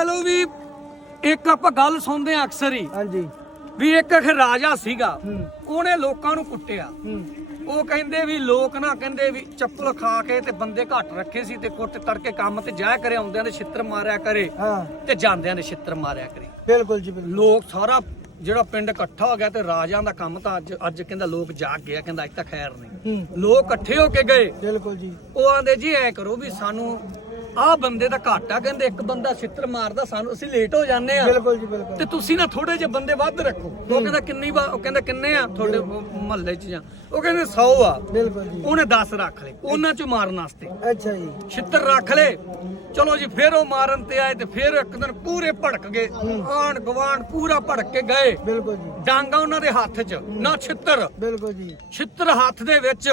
ਚਲੋ ਵੀ ਇੱਕ ਆਪਾਂ ਗੱਲ ਸੁਣਦੇ ਆ ਅਕਸਰ ਹੀ। ਹਾਂਜੀ। ਵੀ ਇੱਕ ਅਖਰ ਰਾਜਾ ਸੀਗਾ ਉਹਨੇ ਲੋਕਾਂ ਨੂੰ ਕੁੱਟਿਆ। ਉਹ ਕਹਿੰਦੇ ਵੀ ਲੋਕ ਨਾ ਕਹਿੰਦੇ ਵੀ ਚੱਪਲ ਖਾ ਕੇ ਤੇ ਬੰਦੇ ਘੱਟ ਰੱਖੇ ਸੀ ਤੇ ਕੁੱਟ ਤੜਕੇ ਕੰਮ ਤੇ ਜਾਇਆ ਕਰੇ ਆਉਂਦਿਆਂ ਦੇ ਛਿੱਤਰ ਮਾਰਿਆ ਕਰੇ ਤੇ ਜਾਂਦਿਆਂ ਦੇ ਛਿੱਤਰ ਮਾਰਿਆ ਕਰੇ। ਬਿਲਕੁਲ ਜੀ ਬਿਲਕੁਲ। ਲੋਕ ਸਾਰਾ ਜਿਹੜਾ ਪਿੰਡ ਇਕੱਠਾ ਹੋ ਗਿਆ ਤੇ ਰਾਜਾਂ ਦਾ ਕੰਮ ਤਾਂ ਅੱਜ ਅੱਜ ਕਹਿੰਦਾ ਲੋਕ ਜਾਗ ਗਿਆ ਕਹਿੰਦਾ ਅੱਜ ਤਾਂ ਖੈਰ ਨਹੀਂ। ਲੋਕ ਇਕੱਠੇ ਹੋ ਕੇ ਗਏ। ਬਿਲਕੁਲ ਜੀ। ਉਹ ਆਂਦੇ ਜੀ ਐ ਕਰੋ ਵੀ ਸਾਨੂੰ ਆਹ ਬੰਦੇ ਦਾ ਘਾਟਾ ਕਹਿੰਦੇ ਇੱਕ ਬੰਦਾ ਛਿੱਤਰ ਮਾਰਦਾ ਸਾਨੂੰ ਅਸੀਂ ਲੇਟ ਹੋ ਜਾਂਦੇ ਆ। ਬਿਲਕੁਲ ਜੀ ਬਿਲਕੁਲ। ਤੇ ਤੁਸੀਂ ਨਾ ਥੋੜੇ ਜਿਹੇ ਬੰਦੇ ਵੱਧ ਰੱਖੋ। ਉਹ ਕਹਿੰਦਾ ਕਿੰਨੀ ਵਾ ਉਹ ਕਹਿੰਦਾ ਕਿੰਨੇ ਆ ਤੁਹਾਡੇ ਮਹੱਲੇ 'ਚ ਜਾਂ। ਉਹ ਕਹਿੰਦੇ 100 ਆ। ਬਿਲਕੁਲ ਜੀ। ਉਹਨੇ 10 ਰੱਖ ਲਏ। ਉਹਨਾਂ 'ਚ ਮਾਰਨ ਵਾਸਤੇ। ਅੱਛਾ ਜੀ। ਛਿੱਤਰ ਰੱਖ ਲਏ। ਚਲੋ ਜੀ ਫਿਰ ਉਹ ਮਾਰਨ ਤੇ ਆਏ ਤੇ ਫਿਰ ਇੱਕ ਦਿਨ ਪੂਰੇ ਭੜਕ ਗਏ। ਆਣ ਗਵਾਂਡ ਪੂਰਾ ਭੜਕ ਕੇ ਗਏ। ਬਿਲਕੁਲ ਜੀ। ਡਾਂਗਾ ਉਹਨਾਂ ਦੇ ਹੱਥ 'ਚ ਨਾ ਛਿੱਤਰ। ਬਿਲਕੁਲ ਜੀ। ਛਿੱਤਰ ਹੱਥ ਦੇ ਵਿੱਚ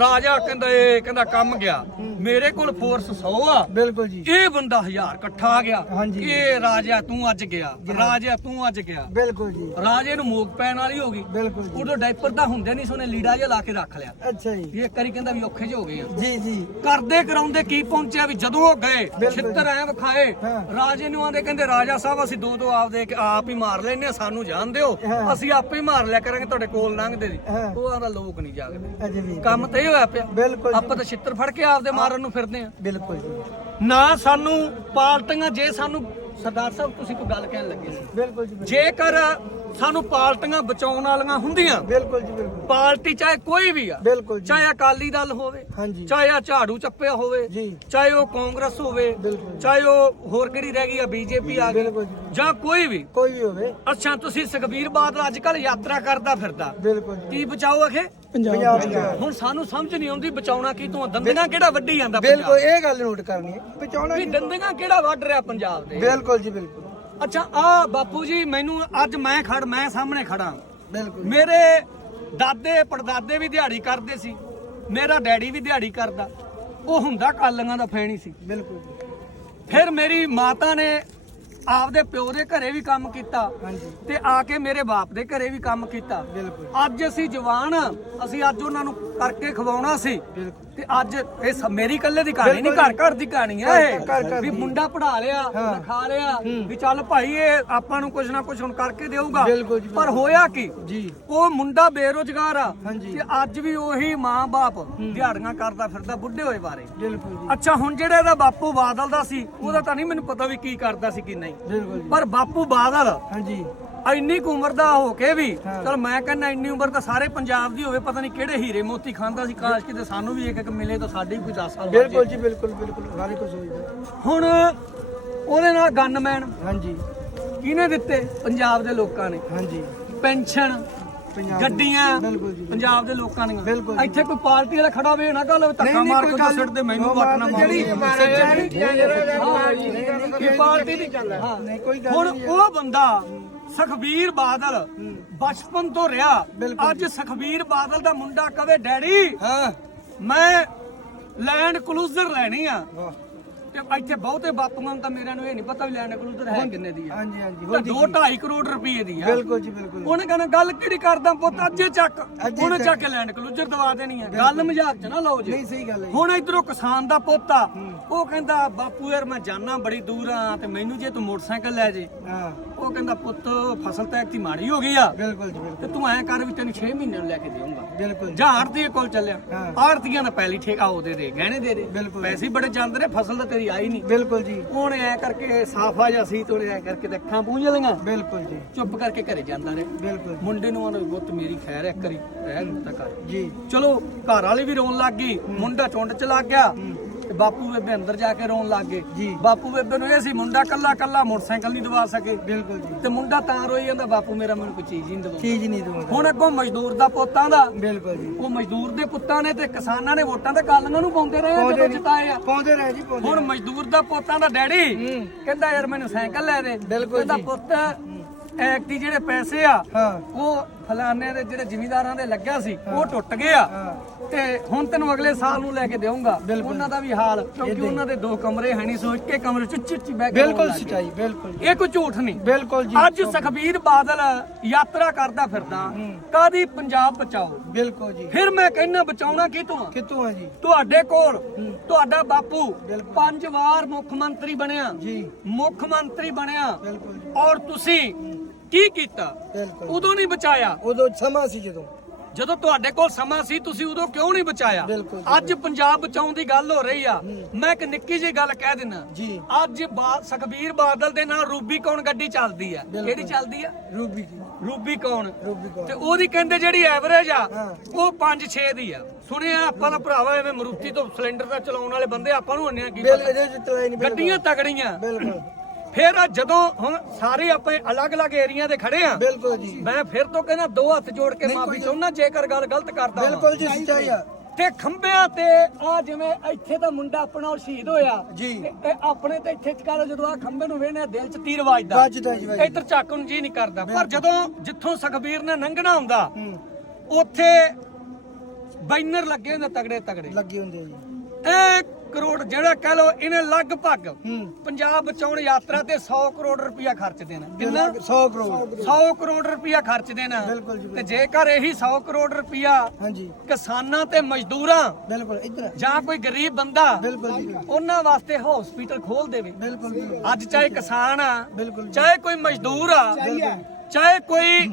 ਰਾਜਾ ਕਹਿੰਦਾ ਇਹ ਕਹਿੰਦਾ ਕੰਮ ਗਿਆ। ਮੇਰੇ ਕੋਲ ਫੋਰਸ 100 ਆ। ਬਿਲਕੁਲ ਜੀ। ਇਹ ਬੰਦਾ ਹਜ਼ਾਰ ਇਕੱਠਾ ਆ ਗਿਆ। ਇਹ ਰਾਜਾ ਤੂੰ ਅੱਜ ਗਿਆ। ਰਾਜਾ ਤੂੰ ਅੱਜ ਗਿਆ। ਬਿਲਕੁਲ ਜੀ। ਰਾਜੇ ਨੂੰ ਮੋਕ ਪੈਣ ਵਾਲੀ ਹੋ ਗਈ। ਬਿਲਕੁਲ ਉਦੋਂ ਡਾਈਪਰ ਤਾਂ ਹੁੰਦੇ ਨਹੀਂ ਸੋਨੇ ਲੀੜਾ ਜਿਹਾ ਲਾ ਕੇ ਰੱਖ ਲਿਆ। ਅੱਛਾ ਜੀ। ਇਹ ਕਰੀ ਕਹਿੰਦਾ ਵੀ ਔਖੇ ਜਿਹੇ ਹੋ ਗਏ ਆ। ਜੀ ਜੀ। ਕਰਦੇ ਕਰਾਉਂਦੇ ਕੀ ਪਹੁੰਚਿਆ ਵੀ ਜਦੋਂ ਉਹ ਗਏ। ਛਿੱਤਰ ਐ ਵਿਖਾਏ। ਰਾਜੇ ਨੂੰ ਆਂਦੇ ਕਹਿੰਦੇ ਰਾਜਾ ਸਾਹਿਬ ਅਸੀਂ ਦੋ ਦੋ ਆਪਦੇ ਆਪ ਹੀ ਮਾਰ ਲੈਨੇ ਆ ਸਾਨੂੰ ਜਾਣ ਦਿਓ। ਅਸੀਂ ਆਪੇ ਹੀ ਮਾਰ ਲਿਆ ਕਰਾਂਗੇ ਤੁਹਾਡੇ ਕੋਲ ਲੰਘਦੇ ਦੀ। ਉਹ ਆਂਦਾ ਲੋਕ ਨਹੀਂ ਜਾਗਦੇ। ਅਜੇ ਵੀ। ਕੰਮ ਤੇ ਹੋਇਆ ਪਿਆ। ਬਿਲਕੁਲ ਆਪਾਂ ਤਾਂ ਛਿੱਤਰ ਫੜ ਕੇ ਆਪਦੇ ਮਾਰਨ ਨੂੰ ਫਿਰਦੇ ਆ? ਬਿਲਕੁਲ ਜੀ। ਨਾ ਸਾਨੂੰ ਪਾਰਟੀਆਂ ਜੇ ਸਾਨੂੰ ਸਰਦਾਰ ਸਾਹਿਬ ਤੁਸੀਂ ਕੋਈ ਗੱਲ ਕਹਿਣ ਲੱਗੇ। ਸੀ ਬਿਲਕੁਲ ਜੀ। ਜੇਕਰ ਸਾਨੂੰ ਪਾਰਟੀਆਂ ਬਚਾਉਣ ਵਾਲੀਆਂ ਹੁੰਦੀਆਂ। ਬਿਲਕੁਲ ਜੀ ਬਿਲਕੁਲ। ਪਾਰਟੀ ਚਾਹੇ ਕੋਈ ਵੀ ਆ ਬਿਲਕੁਲ ਜੀ। ਚਾਹੇ ਅਕਾਲੀ ਦਲ ਹੋਵੇ ਹਾਂਜੀ। ਚਾਹੇ ਆ ਝਾੜੂ ਚੱਪਿਆ ਹੋਵੇ ਜੀ। ਚਾਹੇ ਉਹ ਕਾਂਗਰਸ ਹੋਵੇ ਬਿਲਕੁਲ। ਚਾਹੇ ਉਹ ਹੋਰ ਕਿਹੜੀ ਰਹਿ ਗਈ ਆ ਬੀਜੇਪੀ ਆ ਗਈ ਜੀ। ਕੋਈ ਵੀ। ਕੋਈ ਵੀ ਹੋਵੇ। ਅੱਛਾ ਤੁਸੀਂ ਸੁਖਬੀਰ ਬਾਦਲ ਅੱਜ ਕੱਲ ਯਾਤਰਾ ਕਰਦਾ ਫਿਰਦਾ। ਬਿਲਕੁਲ ਜੀ। ਕੀ ਬਚਾਓ ਅਖੇ? ਪੰਜਾਬ ਹੁਣ ਸਾਨੂੰ ਸਮਝ ਨਹੀਂ ਆਉਂਦੀ ਬਚਾਉਣਾ ਕੀ ਤੂੰ ਦੰਦੀਆਂ ਕਿਹੜਾ ਵੱਢੀ ਜਾਂਦਾ ਬਿਲਕੁਲ ਇਹ ਗੱਲ ਨੋਟ ਕਰਨੀ ਹੈ। ਬਚਾਉਣਾ ਵੀ ਦੰਦੀਆਂ ਕਿਹੜਾ ਵੱਢ ਰਿਹਾ ਪੰਜਾਬ ਦੇ? ਬਿਲਕੁਲ ਜੀ ਬਿਲਕੁਲ। ਅੱਛਾ ਆ ਬਾਪੂ ਜੀ ਮੈਨੂੰ ਅੱਜ ਮੈਂ ਖੜ ਮੈਂ ਸਾਹਮਣੇ ਖੜਾ। ਬਿਲਕੁਲ। ਮੇਰੇ ਦਾਦੇ ਪੜਦਾਦੇ ਵੀ ਦਿਹਾੜੀ ਕਰਦੇ ਸੀ। ਮੇਰਾ ਡੈਡੀ ਵੀ ਦਿਹਾੜੀ ਕਰਦਾ। ਉਹ ਹੁੰਦਾ ਕਾਲੀਆਂ ਦਾ ਫੈਣੀ ਸੀ। ਬਿਲਕੁਲ। ਫਿਰ ਮੇਰੀ ਮਾਤਾ ਨੇ ਆਪਦੇ ਪਿਓ ਦੇ ਘਰੇ ਵੀ ਕੰਮ ਕੀਤਾ ਹਾਂਜੀ। ਤੇ ਆ ਕੇ ਮੇਰੇ ਬਾਪ ਦੇ ਘਰੇ ਵੀ ਕੰਮ ਕੀਤਾ। ਬਿਲਕੁਲ। ਅੱਜ ਅਸੀਂ ਜਵਾਨ ਅਸੀਂ ਅੱਜ ਉਹਨਾਂ ਨੂੰ ਕਰਕੇ ਖਵਾਉਣਾ ਸੀ। ਬਿਲਕੁਲ। ਤੇ ਅੱਜ ਇਹ ਸ- ਮੇਰੀ ਇਕੱਲੇ ਦੀ ਕਹਾਣੀ ਨਹੀਂ ਘਰ ਘਰ ਦੀ ਕਹਾਣੀ ਇਹ। ਘਰ ਵੀ। ਮੁੰਡਾ ਪੜਾ ਲਿਆ ਹਾਂ। ਲਿਖਾ ਲਿਆ ਵੀ ਚੱਲ ਭਾਈ ਇਹ ਆਪਾਂ ਨੂੰ ਕੁਝ ਨਾ ਕੁਝ ਹੁਣ ਕਰਕੇ ਦੇਊਗਾ। ਬਿਲਕੁਲ ਜੀ, ਪਰ ਹੋਇਆ ਕੀ? ਜੀ। ਉਹ ਮੁੰਡਾ ਬੇਰੋਜ਼ਗਾਰ ਆ ਹਾਂਜੀ। ਤੇ ਅੱਜ ਵੀ ਉਹੀ ਮਾਂ-ਬਾਪ ਦਿਹਾੜੀਆਂ ਕਰਦਾ ਫਿਰਦਾ ਬੁੱਢੇ ਹੋਏ ਬਾਰੇ। ਬਿਲਕੁਲ ਜੀ। ਅੱਛਾ ਹੁਣ ਜਿਹੜਾ ਇਹਦਾ ਬਾਪੂ ਬਾਦਲ ਦਾ ਸੀ ਉਹਦਾ ਤਾਂ ਨਹੀਂ ਮੈਨੂੰ ਪਤਾ ਵੀ ਕੀ ਕਰਦਾ ਸੀ ਕੀ ਨਹੀਂ। ਬਿਲਕੁਲ ਜੀ। ਪਰ ਬਾਪੂ ਬਾਦਲ ਹਾਂਜੀ। ਇੰਨੀ ਕੁ ਉਮਰ ਦਾ ਹੋ ਕੇ ਵੀ ਹਾਂ। ਚਲ ਮੈਂ ਕਹਿੰਦਾ ਇੰਨੀ ਉਮਰ ਤਾਂ ਸਾਰੇ ਪੰਜਾਬ ਦੀ ਹੋਵੇ ਪਤਾ ਨਹੀਂ ਕਿਹੜੇ ਹੀਰੇ ਮੋਤੀ ਖਾਂਦਾ ਸੀ ਕਾਸ਼ ਕਿਤੇ ਸਾਨੂੰ ਵੀ ਇੱਕ ਇੱਕ ਮਿਲੇ ਤਾਂ ਸਾਡੀ ਵੀ ਕੋਈ 10 ਸਾਲ ਬਿਲਕੁਲ। ਜੀ ਬਿਲਕੁਲ ਬਿਲਕੁਲ ਸਾਰੀ ਕੁਝ ਸੋਚਦਾ ਹੁਣ ਉਹਦੇ ਨਾਲ ਗਨਮੈਨ ਹਾਂਜੀ। ਕਿਹਨੇ ਦਿੱਤੇ? ਪੰਜਾਬ ਦੇ ਲੋਕਾਂ ਨੇ। ਹਾਂਜੀ। ਪੈਨਸ਼ਨ ਗੱਡੀਆਂ ਪੰਜਾਬ ਦੇ ਲੋਕਾਂ ਦੀਆਂ। ਇੱਥੇ ਕੋਈ ਪਾਰਟੀ ਵਾਲਾ ਖੜਾ ਹੋਵੇ ਨਾ ਗੱਲ ਧੱਕਾ ਮਾਰ ਕੇ ਸਿੱਟ ਦੇ ਮੈਨੂੰ ਵੋਟ ਨਾ ਮਾਰ- ਜਿਹੜੀ ਪਾਰਟੀ ਦੀ ਹਾਂ। ਨਹੀਂ ਕੋਈ ਗੱਲ ਹੁਣ ਨਹੀਂ ਉਹ ਬੰਦਾ ਸੁਖਬੀਰ ਬਾਦਲ ਬਚਪਨ ਤੋਂ ਰਿਹਾ। ਅੱਜ ਸੁਖਬੀਰ ਬਾਦਲ ਦਾ ਮੁੰਡਾ ਕਵੇ ਡੈਡੀ ਹਾਂ। ਮੈਂ ਲੈਂਡ ਕਲੂਜ਼ਰ ਲੈਣੀ ਆ। ਤੇ ਇੱਥੇ ਬਹੁਤੇ ਬਾਪੂਆਂ ਨੂੰ ਤਾਂ ਮੇਰਿਆਂ ਨੂੰ ਇਹ ਨਹੀਂ ਪਤਾ ਵੀ ਲੈਂਡ ਕਲੂਜ਼ਰ ਹੈ ਕਿੰਨੇ ਦੀ ਆ। ਹਾਂਜੀ ਹਾਂਜੀ ਤਾਂ 2 2.5 ਕਰੋੜ ਰੁਪਏ ਦੀ ਆ। ਬਿਲਕੁਲ ਜੀ ਬਿਲਕੁਲ ਉਹਨੇ ਕਹਿੰਦਾ ਗੱਲ ਕਿਹੜੀ ਕਰਦਾ ਪੁੱਤ? ਅੱਜੇ ਚੱਕ। ਉਹਨੇ ਚੱਕ। ਲੈਂਡ ਕਲੂਜ਼ਰ ਦਵਾ ਦੇਣੀ ਆ। ਗੱਲ ਮਜ਼ਾਕ ਚ ਨਾ ਲਾਓ ਜੀ। ਨਹੀਂ ਸਹੀ ਗੱਲ ਹੈ। ਹੁਣ ਇਧਰੋਂ ਕਿਸਾਨ ਦਾ ਪੁੱਤ ਆ। ਉਹ ਕਹਿੰਦਾ ਬਾਪੂ ਯਾਰ ਮੈਂ ਜਾਣਾ ਬੜੀ ਦੂਰ ਆ ਤੇ ਮੈਨੂੰ ਜੇ ਤੂੰ ਮੋਟਰਸਾਈਕਲ ਲੈ ਜੇ। ਹਾਂ। ਉਹ ਕਹਿੰਦਾ ਪੁੱਤ ਫਸਲ ਤਾਂ ਐਕਤੀ ਮਾੜੀ ਹੋ ਗਈ ਆ। ਬਿਲਕੁਲ ਜੀ ਬਿਲਕੁਲ। ਤੇ ਤੂੰ ਐਂ ਕਰ ਵੀ ਤੈਨੂੰ 6 ਮਹੀਨੇ ਨੂੰ ਲੈ ਕੇ ਦੇਊਂਗਾ। ਬਿਲਕੁਲ ਜੀ। ਆੜਤੀਏ ਕੋਲ ਚੱਲਿਆ। ਆੜਤੀਆਂ ਦਾ ਪਹਿਲੀ ਠੇਕਾ ਉਹਦੇ ਦੇ ਗਹਿਣੇ ਦੇ ਦੇ। ਬਿਲਕੁਲ। ਪੈਸੇ ਬੜੇ ਜਾਂਦੇ ਨੇ ਫਸਲ ਤਾਂ ਤੇਰੀ ਆਈ ਨਹੀਂ। ਬਿਲਕੁਲ ਜੀ। ਉਹਨੇ ਐ ਕਰਕੇ ਸਾਫਾ ਜਿਹਾ ਸੀ ਤੇ ਉਹਨੇ ਐ ਕਰਕੇ ਤੇ ਅੱਖਾਂ ਪੂੰਝ ਲਈਆਂ। ਬਿਲਕੁਲ ਜੀ। ਚੁੱਪ ਕਰਕੇ ਘਰੇ ਜਾਂਦਾ ਰਿਹਾ। ਬਿਲਕੁਲ। ਮੁੰਡੇ ਨੂੰ ਉਹਨੇ ਬੁੱਤ ਮੇਰੀ ਖੈਰ ਇੱਕ ਕਰੀ ਰਹਿ ਘਰ ਜੀ। ਚਲੋ ਘਰ ਵਾਲੀ ਵੀ ਰੋਣ ਲੱਗ ਗਈ। ਮੁੰਡਾ ਚੁੰਡ ਚ ਲੱਗ ਗਿਆ। ਤੇ ਬਾਪੂ ਬੇਬੇ ਅੰਦਰ ਜਾ ਕੇ ਰੋਣ ਲੱਗ ਗਏ। ਜੀ। ਬਾਪੂ ਬੇਬੇ ਨੂੰ ਇਹ ਸੀ ਮੁੰਡਾ ਕੱਲਾ ਕੱਲਾ ਮੋਟਰਸਾਈਕਲ ਨਹੀਂ ਦਵਾ ਸਕੇ। ਬਿਲਕੁਲ ਜੀ। ਤੇ ਮੁੰਡਾ ਤਾਂ ਰੋਈ ਜਾਂਦਾ ਬਾਪੂ ਮੇਰਾ ਮੈਨੂੰ ਕੋਈ ਚੀਜ਼ ਹੀ ਨਹੀਂ ਦਵਾਉਂਦਾ। ਚੀਜ਼ ਨਹੀਂ ਦੂੰਗਾ ਹੁਣ ਅੱਗੋਂ ਮਜ਼ਦੂਰ ਦਾ ਪੁੱਤਾਂ ਦਾ। ਬਿਲਕੁਲ ਜੀ। ਉਹ ਮਜ਼ਦੂਰ ਦੇ ਪੁੱਤਾਂ ਨੇ ਤੇ ਕਿਸਾਨਾਂ ਨੇ ਵੋਟਾਂ ਤੇ ਕਾਲੀਆਂ ਨੂੰ ਪਾਉਂਦੇ ਰਹੇ ਆ ਪਾਉਂਦੇ ਜਦੋਂ ਨਹੀਂ। ਜਿਤਾਏ ਆ। ਪਾਉਂਦੇ ਰਹੇ ਜੀ ਪਾਉਂਦੇ ਹੁਣ ਮਜ਼ਦੂਰ ਦਾ ਪੁੱਤਾਂ ਦਾ ਡੈਡੀ। ਕਹਿੰਦਾ ਯਾਰ ਮੈਨੂੰ ਸਾਈਕਲ ਲੈ ਦੇ। ਬਿਲਕੁਲ ਕਹਿੰਦਾ ਜੀ। ਪੁੱਤ ਐਕਟੀ ਜਿਹੜੇ ਪੈਸੇ ਆ ਹਾਂ। ਉਹ ਫਲਾਣੇ ਦੇ ਜਿਹੜੇ ਜ਼ਿਮੀਦਾਰਾਂ ਦੇ ਲੱਗਿਆ ਸੀ ਉਹ ਟੁੱਟ ਗਏ ਆ ਹਾਂ। ਤੇ ਹੁਣ ਤੈਨੂੰ ਅਗਲੇ ਸਾਲ ਨੂੰ ਲੈ ਕੇ ਦੇਵਾਂਗਾ ਉਹਨਾਂ ਦਾ ਵੀ ਹਾਲ ਕਿਉਂਕਿ ਉਹਨਾਂ ਦੇ ਦੋ ਕਮਰੇ ਹੈ ਨਹੀਂ ਸੋ ਇੱਕੇ ਕਮਰੇ ਚ ਚਿੱਚੀ ਬਹਿ ਕੇ ਬਿਲਕੁਲ। ਸਚਾਈ ਬਿਲਕੁਲ। ਇਹ ਕੋਈ ਝੂਠ ਨਹੀਂ। ਬਿਲਕੁਲ ਜੀ। ਅੱਜ ਸੁਖਬੀਰ ਬਾਦਲ ਯਾਤਰਾ ਕਰਦਾ ਫਿਰਦਾ ਕਾਦੀ ਪੰਜਾਬ ਬਚਾਓ? ਬਿਲਕੁਲ ਜੀ। ਫਿਰ ਮੈਂ ਕਹਿੰਨਾ ਬਚਾਉਣਾ ਕਿਤੋਂ ਆ? ਕਿੱਥੋਂ ਆ ਜੀ? ਤੁਹਾਡੇ ਕੋਲ ਤੁਹਾਡਾ ਬਾਪੂ ਪੰਜ ਵਾਰ ਮੁੱਖ ਮੰਤਰੀ ਬਣਿਆ। ਜੀ। ਮੁੱਖ ਮੰਤਰੀ ਬਣਿਆ। ਬਿਲਕੁਲ ਜੀ। ਔਰ ਤੁਸੀਂ ਕੀ ਕੀਤਾ? ਬਿਲਕੁਲ। ਉਦੋਂ ਨਹੀਂ ਬਚਾਇਆ। ਉਦੋਂ ਸਮਾਂ ਸੀ ਜਦੋਂ। ਜਦੋਂ ਤੁਹਾਡੇ ਕੋਲ ਸਮਾਂ ਸੀ ਤੁਸੀਂ ਉਦੋਂ ਕਿਉਂ ਨਹੀਂ ਬਚਾਇਆ? ਬਿਲਕੁਲ ਜੀ, ਅੱਜ ਪੰਜਾਬ ਬਚਾਉਣ ਦੀ ਗੱਲ ਹੋ ਰਹੀ ਆ। ਮੈਂ ਇੱਕ ਨਿੱਕੀ ਜਿਹੀ ਗੱਲ ਕਹਿ ਦਿੰਨਾ ਜੀ। ਅੱਜ ਬਾ- ਸੁਖਬੀਰ ਬਾਦਲ ਦੇ ਨਾਲ ਰੂਬੀ ਕੌਣ ਗੱਡੀ ਚੱਲਦੀ ਆ? ਕਿਹੜੀ ਚੱਲਦੀ ਆ? ਰੂਬੀ ਜੀ। ਰੂਬੀ ਕੌਣ? ਰੂਬੀ ਕੌਰ ਤੇ ਉਹਦੀ ਕਹਿੰਦੇ ਜਿਹੜੀ ਐਵਰੇਜ ਆ ਹਾਂ। ਉਹ 5-6 ਦੀ ਆ। ਸੁਣਿਆ ਆਪਾਂ ਦਾ ਭਰਾਵਾ ਐਵੇਂ ਮਰੂਤੀ ਤੋਂ ਸਿਲੰਡਰ ਦਾ ਚਲਾਉਣ ਵਾਲੇ ਬੰਦੇ ਆਪਾਂ ਨੂੰ ਹੁੰਨੇ ਆ ਕੀ ਬਿਲ ਪਤਾ। ਇਹਦੇ ਚ ਤਲਾਈ ਨਹੀਂ ਬਿਲਕੁਲ। ਗੱਡੀਆਂ ਤਗੜੀਆਂ। ਬਿਲਕੁਲ। ਫਿਰ ਜਦੋਂ ਹੁਣ ਸਾਰੇ ਆਪਣੇ ਅਲੱਗ-ਅਲੱਗ ਏਰੀਆ ਦੇ ਖੜੇ ਆ ਬਿਲਕੁਲ ਜੀ। ਮੈਂ ਫਿਰ ਤੋਂ ਕਹਿੰਦਾ ਦੋ ਹੱਥ ਜੋੜ ਕੇ ਮਾਫੀ ਚਾਹੁੰਦਾ ਜੇਕਰ ਗੱਲ ਗਲਤ ਕਰਦਾ। ਬਿਲਕੁਲ ਜੀ ਸਚਾਈ ਆ। ਤੇ ਖੰਭਿਆਂ ਤੇ ਆ ਜਿਵੇਂ ਇੱਥੇ ਤਾਂ ਮੁੰਡਾ ਆਪਣਾ ਉਹ ਸ਼ਹੀਦ ਹੋਇਆ। ਜੀ। ਤੇ ਆਪਣੇ ਤੇ ਇੱਥੇ ਚਕਾਲੋ ਜਦੋਂ ਆ ਖੰਭੇ ਨੂੰ ਵੇਹਨੇ ਦਿਲ 'ਚ ਤੀਰ ਵੱਜਦਾ। ਵੱਜਦਾ ਜੀ। ਇੱਧਰ ਚੱਕ ਨੂੰ ਜੀ ਨਹੀਂ ਕਰਦਾ। ਪਰ ਜਦੋਂ ਜਿੱਥੋਂ ਸੁਖਬੀਰ ਨੇ ਲੰਘਣਾ ਹੁੰਦਾ ਉੱਥੇ ਬੈਨਰ ਲੱਗੇ ਹੁੰਦੇ ਤਗੜੇ ਤਗੜੇ ਲੱਗੇ ਹੁੰਦੇ ਜੀ। ਇਹ ਕਰੋੜ ਜਿਹੜਾ ਕਹਿ ਲੋ ਇਹਨੇ ਲਗਭਗ ਪੰਜਾਬ ਬਚਾਉਣ ਯਾਤਰਾ ਤੇ 100 ਕਰੋੜ ਰੁਪਇਆ ਖਰਚ ਦੇਣਾ। ਕਿੰਨਾ? 100 ਕਰੋੜ। 100 ਕਰੋੜ ਰੁਪਇਆ ਖਰਚ ਦੇਣਾ। ਬਿਲਕੁਲ ਜੀ, ਤੇ ਜੇਕਰ ਇਹੀ 100 ਕਰੋੜ ਰੁਪਇਆ ਹਾਂਜੀ। ਕਿਸਾਨਾਂ ਤੇ ਮਜ਼ਦੂਰਾਂ ਬਿਲਕੁਲ ਇੱਧਰ। ਜਾਂ ਕੋਈ ਗਰੀਬ ਬੰਦਾ ਬਿਲਕੁਲ ਜੀ ਉਹਨਾਂ ਵਾਸਤੇ ਹਸਪੀਟਲ ਖੋਲ ਦੇਵੇ। ਬਿਲਕੁਲ ਅੱਜ ਚਾਹੇ ਕਿਸਾਨ ਆ ਬਿਲਕੁਲ। ਚਾਹੇ ਕੋਈ ਮਜ਼ਦੂਰ ਆ ਚਾਹੇ ਕੋਈ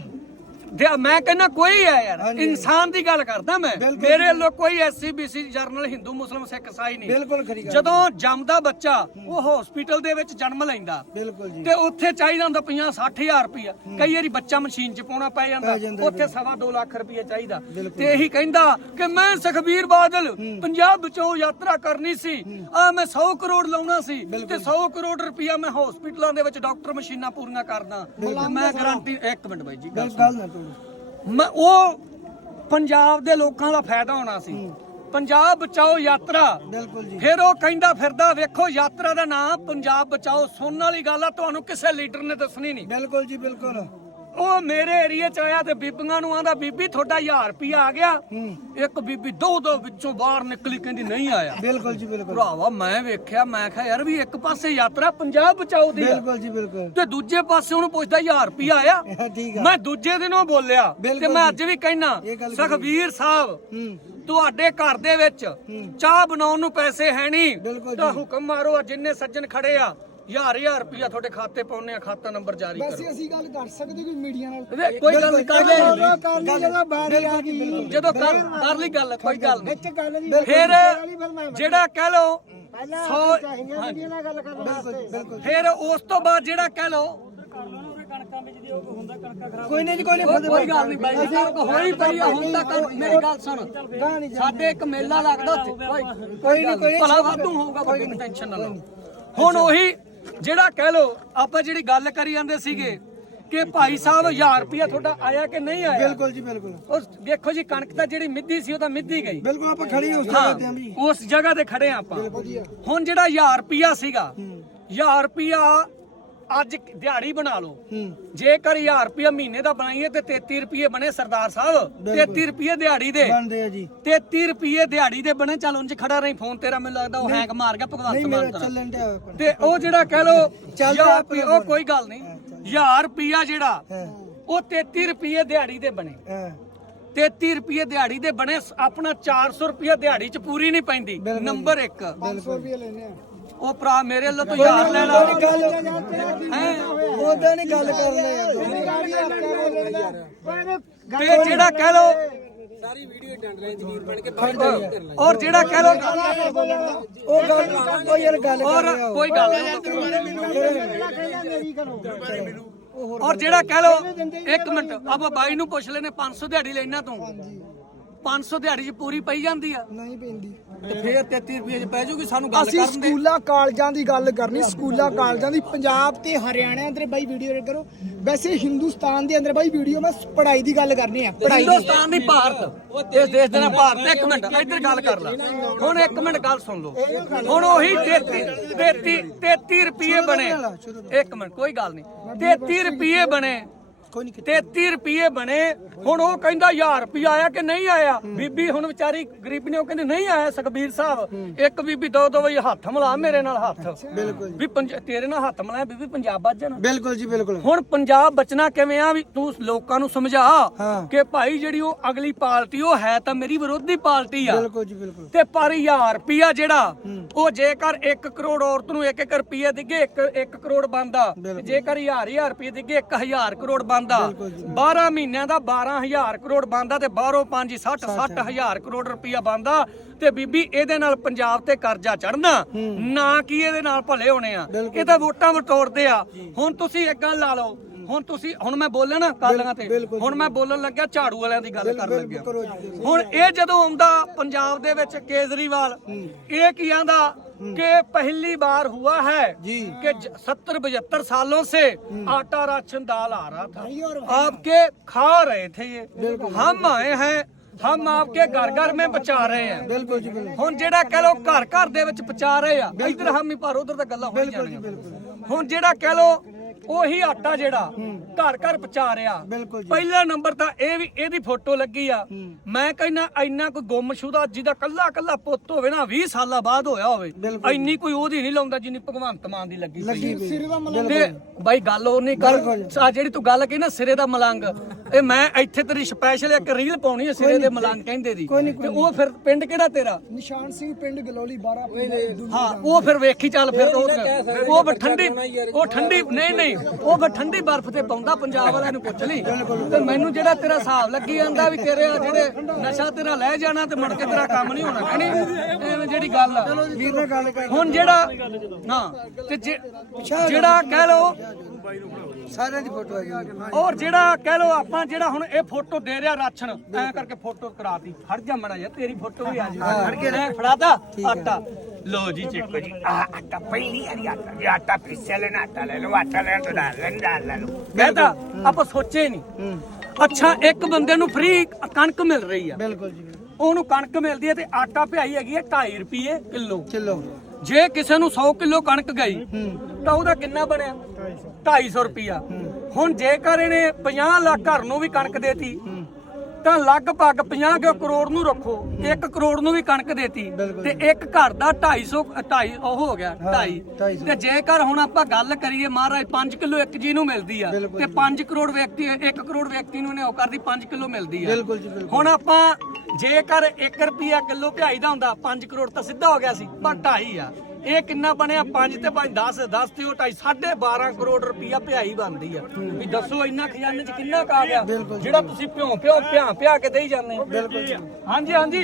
ਦਿਆ- ਮੈਂ ਕਹਿੰਦਾ ਕੋਈ ਆ ਯਾਰ ਹਾਂਜੀ। ਇਨਸਾਨ ਦੀ ਗੱਲ ਕਰਦਾ ਮੈਂ। ਬਿਲਕੁਲ ਮੇਰੇ ਵੱਲੋਂ ਕੋਈ SC BC general Hindu Muslim Sikh ਇਸਾਈ ਨਹੀਂ। ਬਿਲਕੁਲ ਖਰੀ ਗੱਲ ਜਦੋਂ ਜੰਮਦਾ ਬੱਚਾ ਉਹ ਹਸਪੀਟਲ ਦੇ ਵਿੱਚ ਜਨਮ ਲੈਂਦਾ। ਬਿਲਕੁਲ ਜੀ। ਤੇ ਉੱਥੇ ਚਾਹੀਦਾ ਹੁੰਦਾ 50 60000 ਰੁਪਇਆ ਕਈ ਵਾਰੀ ਬੱਚਾ ਮਸ਼ੀਨ 'ਚ ਪਾਉਣਾ ਪੈ ਜਾਂਦਾ। ਪੈ ਜਾਂਦਾ ਉੱਥੇ ਸਵਾ 2 ਲੱਖ ਰੁਪਇਆ ਚਾਹੀਦਾ। ਬਿਲਕੁਲ। ਤੇ ਇਹੀ ਕਹਿੰਦਾ ਕਿ ਮੈਂ ਸੁਖਬੀਰ ਬਾਦਲ ਪੰਜਾਬ ਬਚਾਓ ਯਾਤਰਾ ਕਰਨੀ ਸੀ। ਆ ਮੈਂ 100 ਕਰੋੜ ਲਾਉਣਾ ਸੀ। ਤੇ 100 ਕਰੋੜ ਰੁਪਇਆ ਮੈਂ ਹਸਪੀਟਲਾਂ ਦੇ ਵਿੱਚ ਡਾਕਟਰ ਮਸ਼ੀਨਾਂ ਪੂਰੀਆਂ ਕਰਦਾ। ਮੈਂ ਗਾਰੰਟੀ ਇੱਕ ਮਿੰਟ ਬਾਈ ਜੀ ਗੱਲ ਗੱਲ ਗੱਲ ਨਾ ਤੋੜੋ ਮੈਂ ਉਹ ਪੰਜਾਬ ਦੇ ਲੋਕਾਂ ਦਾ ਫਾਇਦਾ ਹੋਣਾ ਸੀ। ਪੰਜਾਬ ਬਚਾਓ ਯਾਤਰਾ। ਬਿਲਕੁਲ ਜੀ। ਫਿਰ ਉਹ ਕਹਿੰਦਾ ਫਿਰਦਾ ਵੇਖੋ ਯਾਤਰਾ ਦਾ ਨਾਮ ਪੰਜਾਬ ਬਚਾਓ। ਸੁਣਨ ਵਾਲੀ ਗੱਲ ਆ ਤੁਹਾਨੂੰ ਕਿਸੇ ਲੀਡਰ ਨੇ ਦੱਸਣੀ ਨਹੀਂ। ਬਿਲਕੁਲ ਜੀ ਬਿਲਕੁਲ। ਉਹ ਮੇਰੇ ਏਰੀਏ ਚ ਆਇਆ ਤੇ ਬੀਬੀਆਂ ਨੂੰ ਆਂਦਾ ਬੀਬੀ ਤੁਹਾਡਾ 1000 ਰੁਪਿਆ ਆ ਗਿਆ। ਇੱਕ ਬੀਬੀ ਦੋ ਦੋ ਵਿੱਚੋਂ ਬਾਹਰ ਨਿਕਲੀ ਕਹਿੰਦੀ ਨਹੀਂ ਆਇਆ। ਬਿਲਕੁਲ ਜੀ ਬਿਲਕੁਲ। ਭਰਾਵਾ ਮੈਂ ਵੇਖਿਆ ਮੈਂ ਕਿਹਾ ਯਾਰ ਵੀ ਇੱਕ ਪਾਸੇ ਯਾਤਰਾ ਪੰਜਾਬ ਬਚਾਓ ਦੀ ਆ ਬਿਲਕੁਲ ਜੀ ਬਿਲਕੁਲ। ਤੇ ਦੂਜੇ ਪਾਸੇ ਉਹਨੂੰ ਪੁੱਛਦਾ 1000 ਰੁਪਿਆ ਆਇਆ? ਠੀਕ ਆ। ਮੈਂ ਦੂਜੇ ਦਿਨੋਂ ਬੋਲਿਆ ਤੇ ਬਿਲਕੁਲ ਮੈਂ। ਅੱਜ ਵੀ ਕਹਿਣਾ ਇਹ ਗੱਲ ਸਾਹਿਬ ਹੂੰ। ਤੁਹਾਡੇ ਘਰ ਦੇ ਵਿੱਚ ਚਾਹ ਬਣਾਉਣ ਨੂੰ ਪੈਸੇ ਹੈ ਨਹੀਂ ਬਿਲਕੁਲ ਤਾਂ ਹੁਕਮ ਮਾਰੋ ਆ ਜਿੰਨੇ ਸੱਜਣ ਖੜੇ ਆ ਹਜ਼ਾਰ ਹਜ਼ਾਰ ਰੁਪਇਆ ਤੁਹਾਡੇ ਖਾਤੇ ਪਾਉਣੇ ਆ ਖਾਤਾ ਨੰਬਰ ਜਾਰੀ ਕਰੋ। ਅਸੀਂ ਗੱਲ ਕਰ ਸਕਦੇ ਕੋਈ ਮੀਡੀਆ ਨਾਲ। ਵੇ, ਕੋਈ ਗੱਲ ਨਹੀਂ ਕਰ ਲੈ ਕਰ ਲਈ ਜਦੋਂ ਬਾਰੀ ਆ ਗਈ। ਜਦੋਂ ਕਰ ਕਰ ਲਈ ਗੱਲ ਕੋਈ ਗੱਲ ਨਹੀਂ। ਵਿੱਚ ਗੱਲ ਦੀ ਫਿਰ ਜਿਹੜਾ ਕਹਿ ਲੋ ਪਹਿਲਾਂ ਸੌ ਚਾਹੀਦੀਆਂ ਮੀਡੀਆ ਨਾਲ ਗੱਲ ਕਰਨ ਵਾਸਤੇ। ਬਿਲਕੁਲ। ਫਿਰ ਉਸ ਤੋਂ ਬਾਅਦ ਜਿਹੜਾ ਕਹਿ ਲੋ ਕੋਈ ਨਹੀਂ ਜੀ ਕੋਈ ਨਹੀਂ ਕੋਈ ਕੋਈ ਗੱਲ ਨਹੀਂ ਬਾਈ ਜੀ ਹੋਈ ਪਈ ਆ ਹੁਣ ਤੱਕ ਮੇਰੀ ਗੱਲ ਸੁਣ। ਸਾਡੇ ਇੱਕ ਮੇਲਾ ਲੱਗਦਾ ਉੱਥੇ। ਕੋਈ ਕੋਈ ਨਹੀਂ ਕੋਈ ਭਲਾ ਵਾਧੂ ਹੋਊਗਾ ਕੋਈ ਟੈਨਸ਼ਨ ਨਾ ਲਓ। ਹੁਣ ਉਹੀ ਜਿਹੜਾ ਕਹਿ ਲੋ ਆਪਾਂ ਜਿਹੜੀ ਗੱਲ ਕਰੀ ਜਾਂਦੇ ਸੀਗੇ ਕਿ ਭਾਈ ਸਾਹਿਬ 1000 ਰੁਪਇਆ ਤੁਹਾਡਾ ਆਇਆ ਕਿ ਨਹੀਂ ਆਇਆ? ਬਿਲਕੁਲ ਜੀ ਬਿਲਕੁਲ। ਉਸ ਦੇਖੋ ਜੀ ਕਣਕ ਤਾਂ ਜਿਹੜੀ ਮਿੱਧੀ ਸੀ ਉਹ ਤਾਂ ਮਿੱਧੀ ਗਈ। ਬਿਲਕੁਲ ਆਪਾਂ ਖੜੀ ਉਸ ਜਗ੍ਹਾ ਤੇ ਆ ਵੀ ਹਾਂ, ਉਸ ਜਗ੍ਹਾ ਤੇ ਖੜੇ ਆ ਆਪਾਂ। ਹੁਣ ਜਿਹੜਾ 1000 ਰੁਪਇਆ ਸੀਗਾ 1000 ਰੁਪਇਆ ਅੱਜ ਦਿਹਾੜੀ ਬਣਾ ਲਓ। ਜੇਕਰ 1000 ਰੁਪਇਆ ਮਹੀਨੇ ਦਾ ਬਣਾਈਏ ਤੇ 33 ਰੁਪਏ ਬਣੇ ਸਰਦਾਰ ਸਾਹਿਬ। 33 ਰੁਪਏ ਦਿਹਾੜੀ ਦੇ। ਬਣਦੇ ਆ ਜੀ। 33 ਰੁਪਏ ਦਿਹਾੜੀ ਦੇ ਬਣੇ। ਚੱਲ ਉਂਝ ਖੜਾ ਰਹੀ ਫੋਨ ਤੇਰਾ ਮੈਨੂੰ ਲੱਗਦਾ ਉਹ ਹੈਂਗ ਮਾਰ ਗਿਆ ਭਗਵੰਤ ਮਾਨ ਹੋਇਆ ਤੇ ਉਹ ਜਿਹੜਾ ਕਹਿ ਲੋ ਚੱਲਦਾ ਉਹ ਕੋਈ ਗੱਲ ਨਹੀਂ। 1000 ਰੁਪਇਆ ਜਿਹੜਾ ਉਹ 33 ਰੁਪਏ ਦਿਹਾੜੀ ਦੇ ਬਣੇ। ਹਾਂ। 33 ਰੁਪਏ ਦਿਹਾੜੀ ਦੇ ਬਣੇ। ਆਪਣਾ 400 ਰੁਪਏ ਦਿਹਾੜੀ ਚ ਪੂਰੀ ਨਹੀਂ ਪੈਂਦੀ। ਨੰਬਰ 1 500 ਰੁਪਏ ਲੈਣੇ ਆ ਉਹ ਭਰਾ ਮੇਰੇ ਵੱਲੋਂ ਤੋਂ ਯਾਰ ਲੈ ਲਾ? ਉਹਦਾ ਨਹੀਂ ਗੱਲ ਕਰਨਾ ਯਾਰ ਤੇ ਜਿਹੜਾ ਕਹਿ ਲੋ ਔਰ ਜਿਹੜਾ ਕਹਿ ਲੋ ਉਹ ਗੱਲ ਕੋਈ ਯਾਰ ਗੱਲ ਔਰ ਕਰ ਰਿਹਾ ਕੋਈ ਗੱਲ ਨਹੀਂ। ਔਰ ਜਿਹੜਾ ਕਹਿ ਲੋ ਇੱਕ ਮਿੰਟ ਆਪਾਂ ਬਾਈ ਨੂੰ ਪੁੱਛ ਲੈਨੇ 500 ਦਿਹਾੜੀ ਲੈਣਾ ਤੂੰ। 500 ਦਿਹਾੜੀ ਚ ਪੂਰੀ ਪਈ ਜਾਂਦੀ ਆ। ਨਹੀਂ ਪੈਂਦੀ। ਤੇ ਫੇਰ 33 ਰੁਪਏ ਚ ਪੈ ਜੂਗੀ ਸਾਨੂੰ ਗੱਲ ਅਸੀਂ ਕਰਨ ਦੇ। ਸਕੂਲਾਂ ਕਾਲਜਾਂ ਦੀ ਗੱਲ ਕਰਨੀ ਸਕੂਲਾਂ ਕਾਲਜਾਂ ਦੀ ਪੰਜਾਬ ਤੇ ਹਰਿਆਣਾ ਅੰਦਰ ਬਾਈ ਵੀਡੀਓ ਰੇਡ ਕਰੋ। ਵੈਸੇ ਹਿੰਦੁਸਤਾਨ ਦੇ ਅੰਦਰ ਬਾਈ ਵੀਡੀਓ ਮੈਂ ਪੜ੍ਹਾਈ ਦੀ ਗੱਲ ਕਰਨੀ ਆ ਪੜ੍ਹਾਈ ਦੀ। ਹਿੰਦੁਸਤਾਨ ਦੀ ਭਾਰਤ ਇਸ ਦੇਸ਼ ਦੇ ਨਾਲ ਭਾਰਤ ਇੱਕ ਮਿੰਟ ਇੱਧਰ ਗੱਲ ਕਰ ਲੈ। ਹੁਣ ਇੱਕ ਮਿੰਟ ਗੱਲ ਸੁਣ ਲਓ। ਹੁਣ ਉਹੀ 33 33 33 ਰੁਪਏ ਬਣੇ। ਇੱਕ ਮਿੰਟ ਕੋਈ ਗੱਲ ਨਹੀਂ। 33 ਰੁਪਏ ਬਣੇ। 33 ਰੁਪਏ ਬਣੇ। ਹੁਣ ਉਹ ਕਹਿੰਦਾ 1000 ਰੁਪਏ ਆਇਆ ਕਿ ਨਹੀਂ ਆਇਆ? ਬੀਬੀ ਹੁਣ ਵਿਚਾਰੀ ਗਰੀਬ ਨੇ ਉਹ ਕਹਿੰਦੀ ਨਹੀਂ ਆਇਆ ਸੁਖਬੀਰ ਸਾਹਿਬ। ਇੱਕ ਬੀਬੀ ਦੋ ਦੋ ਵਜੇ ਹੱਥ ਮਿਲਾ ਮੇਰੇ ਨਾਲ ਹੱਥ। ਬਿਲਕੁਲ ਵੀ ਤੇਰੇ ਨਾਲ ਹੱਥ ਮਿਲਾਇਆ ਬੀਬੀ ਪੰਜਾਬ ਜਾਣਾ ਬਿਲਕੁਲ ਜੀ ਬਿਲਕੁਲ। ਹੁਣ ਪੰਜਾਬ ਬਚਣਾ ਕਿਵੇਂ ਆ ਵੀ ਤੂੰ ਲੋਕਾਂ ਨੂੰ ਸਮਝਾ। ਕਿ ਭਾਈ ਜਿਹੜੀ ਉਹ ਅਗਲੀ ਪਾਰਟੀ ਉਹ ਹੈ ਤਾਂ ਮੇਰੀ ਵਿਰੋਧੀ ਪਾਰਟੀ ਆ। ਬਿਲਕੁਲ ਜੀ ਬਿਲਕੁਲ। ਤੇ ਪਰ 1000 ਰੁਪਿਆ ਜਿਹੜਾ ਉਹ ਜੇਕਰ 1 ਕਰੋੜ ਔਰਤ ਨੂੰ 1 1 ਰੁਪਿਆ ਦਿੱਗੇ 1 1 ਕਰੋੜ ਬਣਦਾ ਤੇ ਜੇਕਰ 1000 1000 ਰੁਪਏ ਦਿੱਗੇ 1000 ਕਰੋੜ ਬਣਦਾ 12 ਮਹੀਨਿਆਂ ਦਾ 12000 ਕਰੋੜ ਬਣਦਾ ਤੇ ਬਾਹਰੋਂ 5 60 60000 ਕਰੋੜ ਰੁਪਿਆ ਬਣਦਾ ਤੇ ਬੀਬੀ ਇਹਦੇ ਨਾਲ ਪੰਜਾਬ ਤੇ ਕਰਜ਼ਾ ਚੜਨਾ ਨਾ ਕੀ ਇਹਦੇ ਨਾਲ ਭਲੇ ਹੋਣੇ ਆ। ਇਹ ਤਾਂ ਵੋਟਾਂ ਵਟੋਰਦੇ ਆ। ਹੁਣ ਤੁਸੀਂ ਇੱਕ ਗੱਲ ਲਾ ਲਓ। ਹੁਣ ਤੁਸੀਂ ਹੁਣ ਮੈਂ ਬੋਲਾਂ ਨਾ ਕਾਲੀਆਂ ਤੇ। ਹੁਣ ਮੈਂ ਬੋਲਣ ਲੱਗਿਆ ਝਾੜੂ ਵਾਲਿਆਂ ਦੀ ਗੱਲ ਕਰਨ ਲੱਗਿਆ। ਹੁਣ ਇਹ ਜਦੋਂ ਆਉਂਦਾ ਪੰਜਾਬ ਦੇ ਵਿੱਚ ਕੇਜਰੀਵਾਲ ਇਹ ਕੀ ਆਂਦਾ? ਕਿ ਪਹਿਲੀ ਬਾਰ हुआ है जी। कि 70 75 सालों से आटा राशन दाल आ रहा था आपके खा रहे थे ये हम आए हैं हम आपके घर घर में बचा रहे हैं ਬਿਲਕੁਲ ਜੀ ਬਿਲਕੁਲ ਹੁਣ ਜਿਹੜਾ ਕਹਿ ਲੋ ਘਰ ਘਰ ਦੇ ਵਿੱਚ ਪਚਾ ਰਹੇ ਆ ਇੱਧਰ ਹਾਮੀ ਪਰ ਉਧਰ ਤਾਂ ਗੱਲਾਂ ਹੋਈ ਜਾਂਦੀਆਂ ਹੁਣ ਜਿਹੜਾ ਕਹਿ ਲੋ ਉਹੀ ਆਟਾ ਜਿਹੜਾ ਘਰ ਘਰ ਪਚਾ ਰਿਹਾ। ਬਿਲਕੁਲ ਜੀ। ਪਹਿਲਾ ਨੰਬਰ ਤਾਂ ਇਹ ਵੀ ਇਹਦੀ ਫੋਟੋ ਲੱਗੀ ਆ। ਮੈਂ ਕਹਿੰਦਾ ਇੰਨਾ ਕੋਈ ਗੁੰਮਸ਼ੁਦਾ ਜਿਹਦਾ ਕੱਲਾ ਕੱਲਾ ਪੁੱਤ ਹੋਵੇ ਨਾ 20 ਸਾਲਾਂ ਬਾਅਦ ਹੋਇਆ ਹੋਵੇ ਬਿਲਕੁਲ। ਇੰਨੀ ਕੋਈ ਉਹਦੀ ਨਹੀਂ ਲਾਉਂਦਾ ਜਿੰਨੀ ਭਗਵੰਤ ਮਾਨ ਦੀ ਲੱਗੀ ਲੱਗੀ ਪਈ ਪਈ। ਸਿਰ ਦਾ ਮਲੰਗ ਤੇ ਬਾਈ ਗੱਲ ਉਹ ਨਹੀਂ ਕਰ ਆ ਜਿਹੜੀ ਤੂੰ ਗੱਲ ਕਹੀ ਨਾ ਸਿਰੇ ਦਾ ਮਲੰਗ ਇਹ ਮੈਂ ਇੱਥੇ ਤੇਰੀ ਸਪੈਸ਼ਲ ਇੱਕ ਰੀਲ ਪਾਉਣੀ ਹੈ ਸਿਰੇ ਦੇ ਮਲੰਗ ਕਹਿੰਦੇ ਦੀ। ਤੇ ਉਹ ਫਿਰ ਪਿੰਡ ਕਿਹੜਾ ਤੇਰਾ? ਨਿਸ਼ਾਨ ਸਿੰਘ ਪਿੰਡ ਗਲੋਲੀ 12 ਪਿੰਡ ਹਾਂ ਉਹ ਫਿਰ ਵੇਖੀ ਚੱਲ ਫਿਰ ਉਹ ਉਹ ਫਿਰ ਠੰਡੀ ਉਹ ਠੰਡੀ ਨਹੀਂ ਨਹੀਂ। ਉਹ ਫਿਰ ਠੰਡੀ ਬਰਫ਼ ਤੇ ਪਾਉਂਦਾ ਪੰਜਾਬ ਵਾਲਿਆਂ ਨੂੰ ਪੁੱਛ ਲਈ। ਤੇ ਮੈਨੂੰ ਜਿਹੜਾ ਤੇਰਾ ਹਿਸਾਬ ਲੱਗੀ ਜਾਂਦਾ ਵੀ ਤੇਰੇ ਆ ਜਿਹੜੇ ਨਸ਼ਾ ਤੇਰਾ ਲੈ ਜਾਣਾ ਤੇ ਮੁੜ ਕੇ ਤੇਰਾ ਕੰਮ ਨਹੀਂ ਹੋਣਾ ਕਹਣੀ ਐਵੇਂ ਜਿਹੜੀ ਗੱਲ ਆ। ਵੀਰ ਨੇ ਗੱਲ ਕਹੀ ਹੁਣ ਜਿਹੜਾ ਨਾ ਤੇ ਜੇ- ਜਿਹੜਾ ਕਹਿ ਲੋ ਸਾਰਿਆਂ ਦੀ ਫੋਟੋ ਹੈ ਜੀ। ਔਰ ਜਿਹੜਾ ਕਹਿ ਲੋ ਆਪਾਂ ਜਿਹੜਾ ਹੁਣ ਇਹ ਫੋਟੋ ਦੇ ਰਿਹਾ ਰਾਸ਼ਨ ਐ ਕਰਕੇ ਫੋਟੋ ਕਰਾਤੀ। ਖੜ ਜਾ ਮੜਾ ਯਾਰ ਤੇਰੀ ਫੋਟੋ ਵੀ ਆ ਜੀ। ਖੜ ਕੇ ਐ ਫੜਾਦਾ ਆਟਾ। ਲੋ ਜੀ ਚੈੱਕ ਜੀ। ਆ ਆਟਾ ਪਹਿਲੀ ਵਾਰੀ ਆਟਾ ਜੇ ਆਟਾ ਪੀਸੇ ਲੈਣਾ ਆਟਾ ਲੈ ਲਓ ਆਟਾ ਲੈਣ ਤੋਂ ਡਾਲ ਲੈਣ ਡਾਲ ਲੈ ਲਓ। ਕਹਤਾ ਆਪਾਂ ਸੋਚੇ ਨਹੀਂ ਅੱਛਾ ਇੱਕ ਬੰਦੇ ਨੂੰ ਫ੍ਰੀ ਕਣਕ ਮਿਲ ਰਹੀ ਆ। ਬਿਲਕੁਲ ਜੀ। ਉਹਨੂੰ ਕਣਕ ਮਿਲਦੀ ਹੈ ਤੇ ਆਟਾ ਪਿਆਈ ਹੈਗੀ ਹੈ 2.5 ਰੁਪਏ ਕਿਲੋ। ਚਲੋ ਜੇ ਕਿਸੇ ਨੂੰ 100 ਕਿਲੋ ਕਣਕ ਗਈ ਤਾਂ ਉਹਦਾ ਕਿੰਨਾ ਬਣਿਆ? 250 ਰੁਪਿਆ ਹੁਣ ਜੇਕਰ ਇਹਨੇ 50 ਲੱਖ ਘਰ ਨੂੰ ਵੀ ਕਣਕ ਦੇਤੀ ਤਾਂ ਲਗਭਗ 50 ਕੁ ਕਰੋੜ ਨੂੰ ਰੱਖੋ। 1 ਕਰੋੜ ਨੂੰ ਵੀ ਕਣਕ ਦੇਤੀ। ਤੇ ਇੱਕ ਘਰ ਦਾ 250 2.5 ਉਹ ਹੋ ਗਿਆ 2.5 ਢਾਈ। ਤੇ ਜੇਕਰ ਹੁਣ ਆਪਾਂ ਗੱਲ ਕਰੀਏ ਮਹਾਰਾਜ 5 ਕਿਲੋ ਇੱਕ ਜੀ ਨੂੰ ਮਿਲਦੀ ਆ। ਤੇ 5 ਕਰੋੜ ਵਿਅਕਤੀ 1 ਕਰੋੜ ਵਿਅਕਤੀ ਨੂੰ ਨੇ ਉਹ ਕਰਦੀ 5 ਕਿਲੋ ਮਿਲਦੀ ਆ। ਹੁਣ ਆਪਾਂ ਜੇਕਰ 1 ਰੁਪਿਆ ਕਿਲੋ ਭਿਆਈ ਦਾ ਹੁੰਦਾ 5 ਕਰੋੜ ਤਾਂ ਸਿੱਧਾ ਹੋ ਗਿਆ ਸੀ ਪਰ 2.5 ਆ। ਇਹ ਕਿੰਨਾ ਬਣਿਆ? 5 ਤੇ 5 10 10 ਤੇ ਉਹ 2.5 12 ਕਰੋੜ ਰੁਪਿਆ ਭਿਆਈ ਬਣਦੀ ਆ। ਵੀ ਦੱਸੋ ਇੰਨਾ ਖਜ਼ਾਨੇ 'ਚ ਕਿੰਨਾ ਕਾ ਗਿਆ? ਜਿਹੜਾ ਤੁਸੀਂ ਭਿਉਂ ਭਿਉਂ ਭਿਆ ਭਿਆ ਕੇ ਦੇਈ ਜਾਂਦੇ ਹੋ। ਹਾਂਜੀ ਹਾਂਜੀ।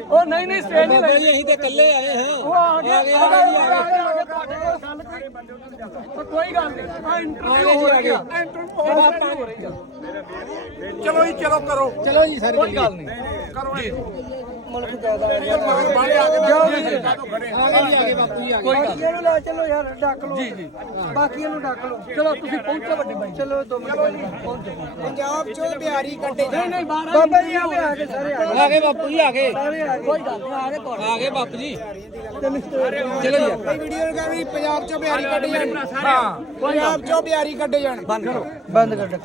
ਉਹ ਨਹੀਂ ਨਹੀਂ ਸਟੇਜ ਨਹੀਂ ਲੱਗੀ ਅਸੀਂ ਤੇ ਇਕੱਲੇ ਆਏ ਹਾਂ। ਉਹ ਆ ਗਏ ਆ ਗਏ ਆ ਤੁਹਾਡੇ ਕੋਲ ਗੱਲ ਕੋਈ ਕੋਈ ਗੱਲ ਨਹੀਂ। ਆ ਇੰਟਰਵਿਊ ਹੋ ਰਹੀ ਇੰਟਰਵਿਊ ਹੋ ਰਹੀ ਚਲੋ ਜੀ ਚਲੋ ਕਰੋ। ਚਲੋ ਜੀ ਸਰ ਕੋਈ ਗੱਲ ਨਹੀਂ ਜੀ। ਮੁਲਕ ਜ਼ਿਆਦਾ ਹੈ ਬਾਹਲੇ ਆ ਕੇ ਜੀ, ਜੀ, ਜੀ। ਆਗੇ ਜੀ ਆਗੇ ਬਾਪੂ ਜੀ ਆਗੇ ਕੋਈ ਗੱਲ ਬਾਕੀਆਂ ਨੂੰ ਲੈ ਚਲੋ ਯਾਰ ਡੱਕ ਲਓ। ਜੀ ਜੀ। ਬਾਕੀਆਂ ਨੂੰ ਡੱਕ ਲਓ। ਚਲੋ ਤੁਸੀਂ ਪਹੁੰਚੋ ਵੱਡੇ ਭਾਈ ਚਲੋ ਦੋ ਮਿੰਟ। ਪਹੁੰਚੋ। ਪੰਜਾਬ ਚੋਂ ਬਿਹਾਰੀ ਕੱਢੇ ਨਹੀਂ ਨਹੀਂ ਬਾਹਰ ਬਾਬਾ ਜੀ ਆਵੇ ਆ ਕੇ ਸਾਰੇ ਆ ਗਏ। ਆਗੇ ਬਾਪੂ ਜੀ ਆ ਗਏ। ਕੋਈ ਗੱਲ ਨਹੀਂ ਆ ਗਏ ਤੁਹਾਡੇ। ਆਗੇ ਬਾਪੂ ਜੀ। ਚਲੋ ਚਲੋ ਜੀ। ਕੋਈ ਵੀਡੀਓ ਲਗਾ ਵੀ ਪੰਜਾਬ ਚੋਂ ਬਿਹਾਰੀ ਕੱਢੇ ਜਾਣ। ਹਾਂ। ਪੰਜਾਬ ਚੋਂ ਬਿਹਾਰੀ ਕੱਢੇ ਜਾਣ। ਬੰਦ ਕਰ।